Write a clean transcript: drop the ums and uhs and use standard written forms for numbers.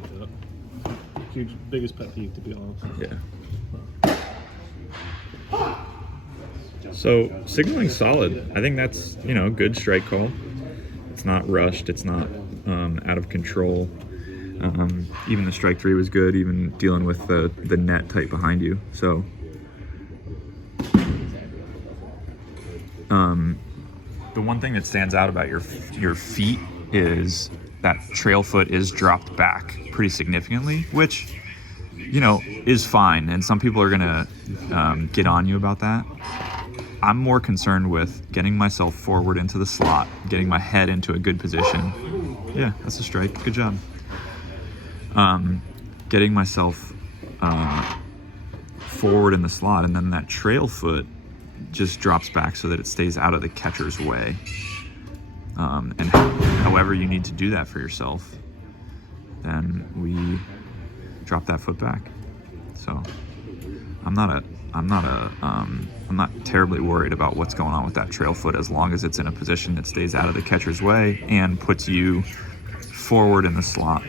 hate that. Huge, biggest pet peeve, to be honest. Yeah. So signaling solid. I think that's, you know, good strike call. It's not rushed. It's not out of control. Even the strike three was good, even dealing with the net tight behind you. So the one thing that stands out about your feet is that trail foot is dropped back pretty significantly, which, you know, is fine. And some people are gonna get on you about that. I'm more concerned with getting myself forward into the slot, getting my head into a good position. Yeah, that's a strike. Good job. Getting myself forward in the slot, and then that trail foot just drops back so that it stays out of the catcher's way. And however you need to do that for yourself, then we drop that foot back. So I'm not terribly worried about what's going on with that trail foot, as long as it's in a position that stays out of the catcher's way and puts you forward in the slot.